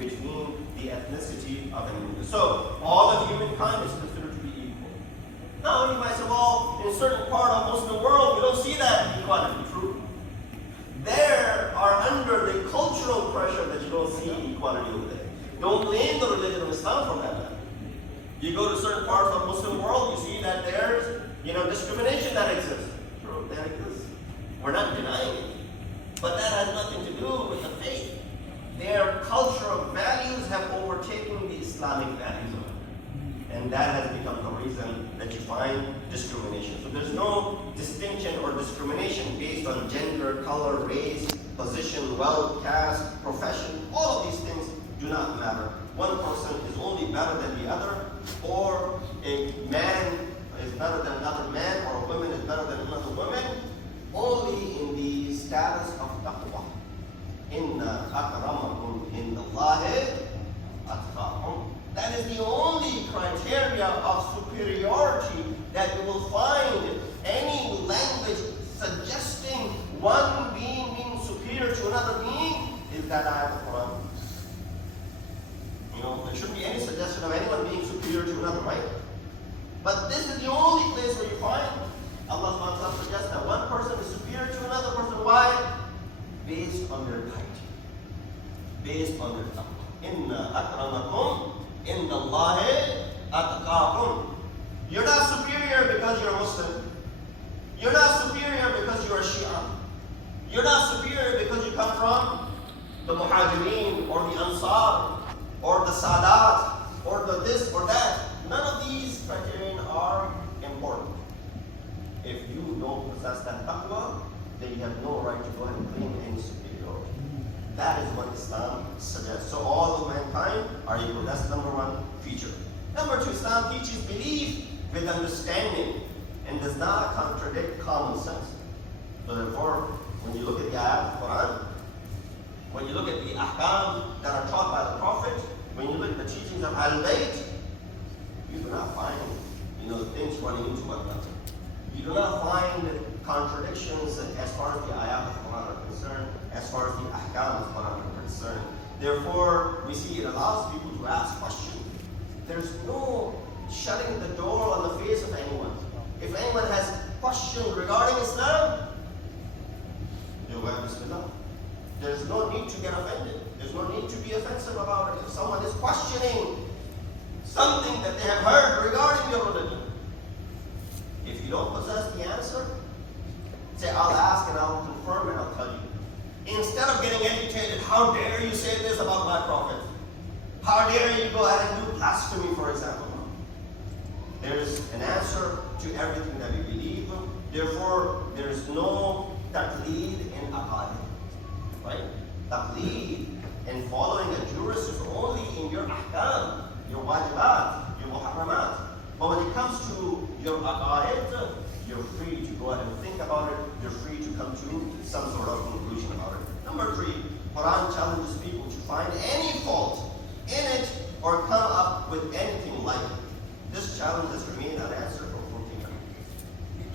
between the ethnicity of an individual. So all of humankind is considered to be equal. Now you might say, well, in certain part of Muslim world, we don't see that equality. True. There are under the cultural pressure that you don't see equality over there. Don't blame the religion of Islam for that. You go to certain parts of the Muslim world, you see that there's discrimination that exists. True, that exists. We're not denying it. But that has nothing to do with the faith. Their cultural values have overtaken the Islamic values of it. And that has become the reason that you find discrimination. So there's no distinction or discrimination based on gender, color, race, position, wealth, caste, profession. All of these things do not matter. One person is only better than the other, or a man is better than another man, or a woman is better than another woman, only in the status of taqwa. Inna akramakum indallahi atqakum. That is the only criteria of superiority that you will find any language suggesting one being superior to another being is that ayat of Quran. There shouldn't be any suggestion of anyone being superior to another, right? But this is the only place where you find Allah subhanahu wa ta'ala suggests that one person is superior to another person. Why? Based on their piety. Based on their taqwa. Inna akramakum indallahi atqakum. You're not superior because you're a Muslim. You're not superior because you're a Shia. You're not superior because you come from the Muhajirin or the Ansar or the Sadat or the this or that. None of these criteria are important. If you don't possess that taqwa, then you have no right to go ahead and claim any superiority. That is what Islam suggests. So all of mankind are equal. That's number one feature. Number two, Islam teaches belief with understanding and does not contradict common sense. So therefore, when you look at the ayat of the Quran, when you look at the ahkam that are taught by the Prophet, when you look at the teachings of Ahl-e-Bait, you do not find things running into one another. You do not find contradictions as far as the ayat of the Quran are concerned, as far as the ahkam of the Quran are concerned. Therefore, we see it allows people to ask questions. There's no shutting the door on the face of anyone. If anyone has questions regarding Islam, you'll have Bismillah. There's no need to get offended. There's no need to be offensive about it. If someone is questioning something that they have heard regarding your religion, if you don't possess the answer, say, I'll ask and I'll confirm and I'll tell you. Instead of getting agitated, how dare you say this about my prophet? How dare you go ahead and do blasphemy, for example? There's an answer to everything that we believe. Therefore, there's no taqleed in aqaid. Right? Taqleed and following a jurist is only in your ahkam, your wajibat, your muharramat. But when it comes to your aqaid, you're free to go ahead and think about it. You're free to come to some sort of conclusion about it. Number three, Quran challenges people to find any fault in it or come up with anything like it. This challenge has remained unanswered for 14 years.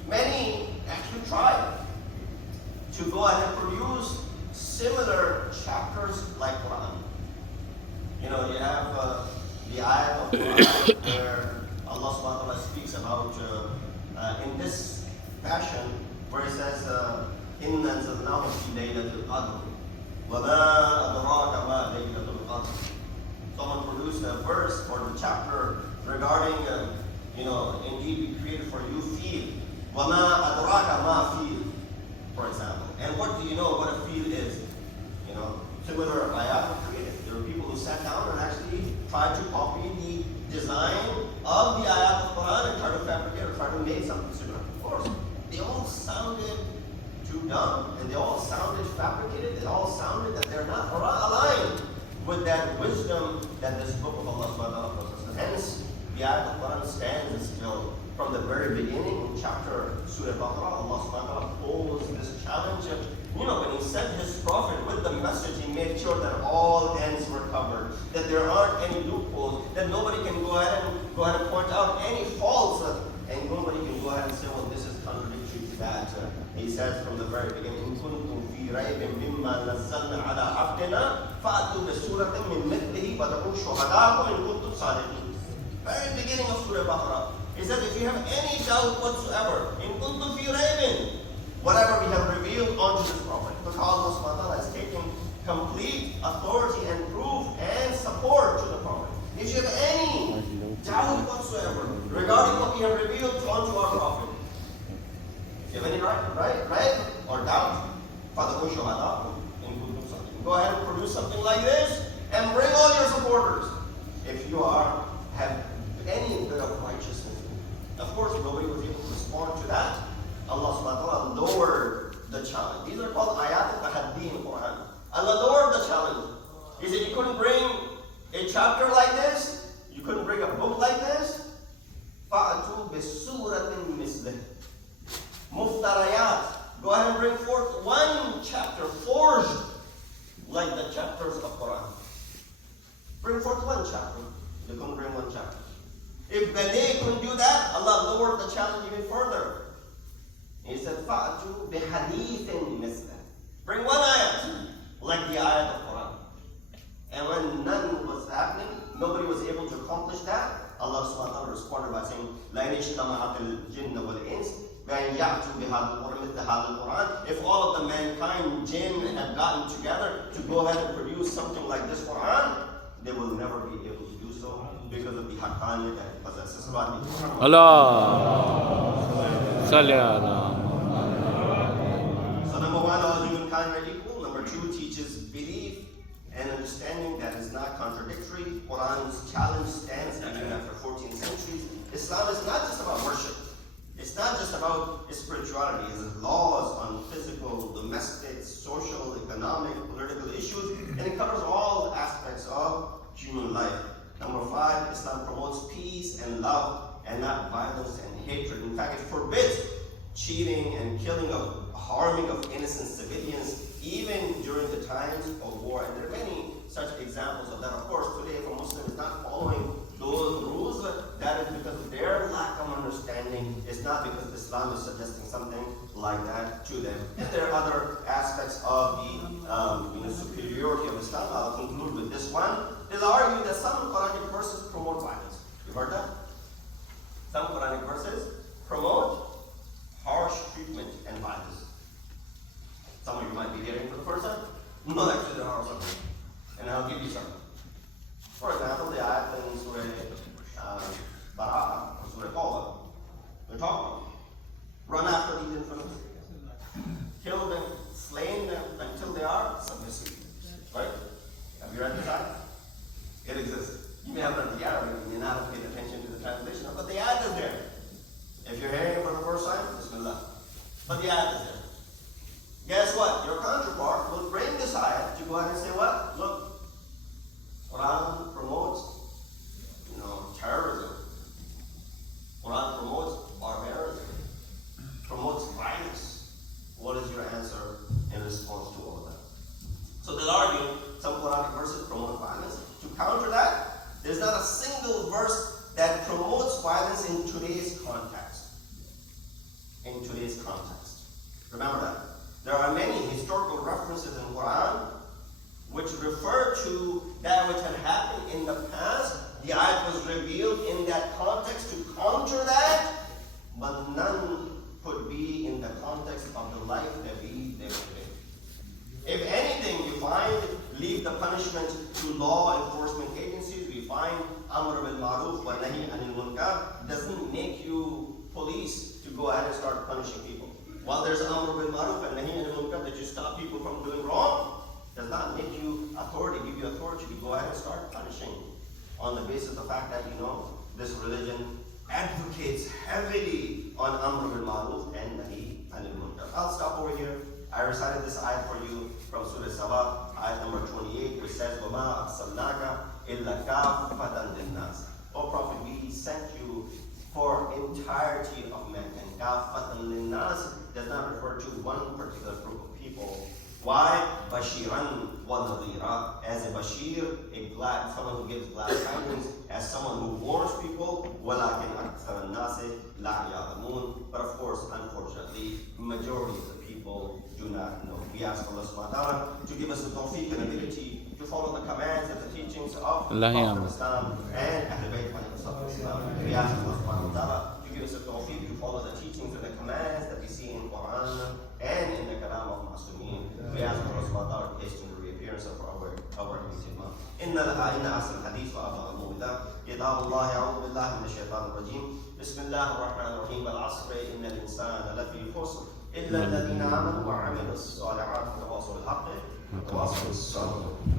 Many actually tried to go ahead and produce similar chapters like Quran. You have the ayat of Quran where Allah subhanahu wa ta'ala speaks about in this fashion where it says إِنَّا أَنزَلْنَاهُ فِي لَيْلَةِ الْقَدْرِ وَمَا أَدْرَاكَ مَا لَيْلَةُ الْقَدْرِ. Someone produced a verse or the chapter regarding indeed we created for you field. وَمَا أَدْرَاكَ مَا field, for example. And what do you know what a field is? Similar ayat were created. There were people who sat down and actually tried to copy the design of the ayat of Quran and try to fabricate or try to make something similar. Of course, they all sounded too dumb and they all sounded fabricated. They all sounded that they're not aligned with that wisdom that this book of Allah subhanahu wa ta'ala possesses. Hence, the ayat of Quran stands still. From the very beginning, in chapter Surah Baqarah, Allah subhanahu wa ta'ala posed this challenge. When he sent his prophet with the message, he made sure that all ends were covered, that there aren't any loopholes, that nobody can go ahead and point out any faults, and nobody can go ahead and say, well, this is contradictory to that. He says from the very beginning, إِن كُنتُمْ فِي رَيْبٍ مِّمَّا نَزَّلْنَا عَلَىٰ عَبْدِنَا فَأْتُوا بِسُورَةٍ مِّن مِثْلِهِ فِيهِ فَتَكُونُ شُهَدَاءَ إِن كُنتُمْ صَادِقِينَ. Very beginning of Surah Baqarah. It says, if you have any doubt whatsoever, in kuntum fi raybin, whatever we have revealed unto this prophet, because Allah subhanahu wa ta'ala has taken complete authority and proof and support to the prophet. If you have any doubt whatsoever regarding what we have revealed unto our prophet, if you have any right or doubt, فَتَكُونُ شُهَدَاءَ إِن كُنتُمْ صَادِقِينَ. Go ahead and produce something like this and bring all your supporters. If you have any bit of righteousness. Of course, nobody was able to respond to that. Allah subhanahu wa ta'ala lowered the challenge. These are called ayat al-tahaddi in Quran. Allah lowered the challenge. He said, you couldn't bring a chapter like this, you couldn't bring a book like this. فَأْتُوا بِسُورَةٍ مِثْلِهِ مُفْتَرَيَاتٍ. Go ahead and bring forth one chapter forged like the chapters of Quran. Bring forth one chapter. You couldn't bring one chapter. If they couldn't do that, Allah lowered the challenge even further. He said, فَأْتُوا بِحَدِيثٍ مِثْلِهِ. Bring one ayat, like the ayat of Quran. And when none was happening, nobody was able to accomplish that, Allah subhanahu wa ta'ala responded by saying, لَإِنِ اجْتَمَعَتِ الْجِنَّ وَالْإِنسِ بَأَنْ يَأْتُوا بِهَذَا الْقُرْآنِ. If all of the mankind, jinn, have gotten together to go ahead and produce something like this Quran, they will never be able to do so because of the haqqaniyat that it possesses. Allah. Salli ala. So number one, all humankind are equal. Number two, teaches belief and understanding that is not contradictory. Quran's challenge stands even after 14 centuries. Islam is not just about worship. It's not just about spirituality. It's laws on physical, domestic, social, economic, political issues, and it covers all aspects of human life. Number five, Islam promotes peace and love and not violence and hatred. In fact, it forbids cheating and killing of harming of innocent civilians, even during the times of war. And there are many such examples of that. Of course, today, if a Muslim is not following those rules, that is because of their lack of understanding. It's not because Islam is suggesting something like that to them. And there are other aspects of the superiority of Islam. I'll conclude with this one. They'll argue that some Quranic verses promote violence. You heard that? Some Quranic verses promote harsh treatment and violence. Some of you might be hearing for the first time. No, actually there are some. And I'll give you some. For example, the ayat in Surah Bara'ah, or Surah Khutba, we talk about run after these infidels, kill them, slay them until they are submissive. Right? Have you read this ayat? It exists. You may have read the Arabic, you may not have paid attention to the translation, but the ayat is there. If you're hearing it for the first time, Bismillah. But the ayat is there. Guess what? Your counterpart will bring this ayat to go ahead and say what? Look, Quran promotes, terrorism. Quran promotes barbarism. Promotes violence. What is your answer in response to all of that? So they'll argue some Quranic verses promote violence. To counter that, there's not a single verse that promotes violence in today's context. In today's context. Remember that. There are many historical references in Quran which refer to that which had happened in the past. The ayat was revealed in that context to counter that, but none could be in the context of the life that we live today. If anything, you find leave the punishment to law enforcement agencies. We find Amr bil Ma'ruf wa Nahi anil Munkar doesn't make you police to go ahead and start punishing people. While there's Amr bil Ma'ruf and Nahi anil Munkar that you stop people from doing wrong, does not make you authority, give you authority to go ahead and start punishing on the basis of the fact that this religion advocates heavily on Amr bil Ma'ruf and Nahi anil Munkar. I'll stop over here. I recited this ayat for you from Surah Saba, ayat number 28, which says, وَمَا أَرْسَلْنَاكَ إِلَّا كَافَّةً لِلنَّاسِ. O Prophet, we sent you for entirety of mankind. كَافَّةً لِلنَّاسِ does not refer to one particular group of people. Why? بَشِيرًا وَنَذِيرًا. As a bashir, someone who gives glad tidings, as someone who warns people, وَلَكِنْ أَكْثَرَ النَّاسِ لَا يَعْلَمُونَ. But of course, unfortunately, majority of the people do not know. We ask Allah subhanahu wa ta'ala to give us the tawfiq and ability to follow the commands and the teachings of Allah Prophet ya'am. of Islam, and Ahl-e-Bait alayhi salatu wassalam. We ask Allah subhanahu wa ta'ala to give us the tawfiq to follow the teachings and the commands that we see in Quran and in the kalam of Masjid. We ask Allah subhanahu wa ta'ala to hasten the reappearance of our Jumma. إن أحسن الحديث وأبلغ الموعظة كتاب الله. أعوذ بالله من الشيطان الرجيم. بسم الله الرحمن الرحيم. والعصر إن الإنسان لفي خسر إلا الذين آمنوا وعملوا الصالحات وتواصوا بالحق وتواصوا بالصبر.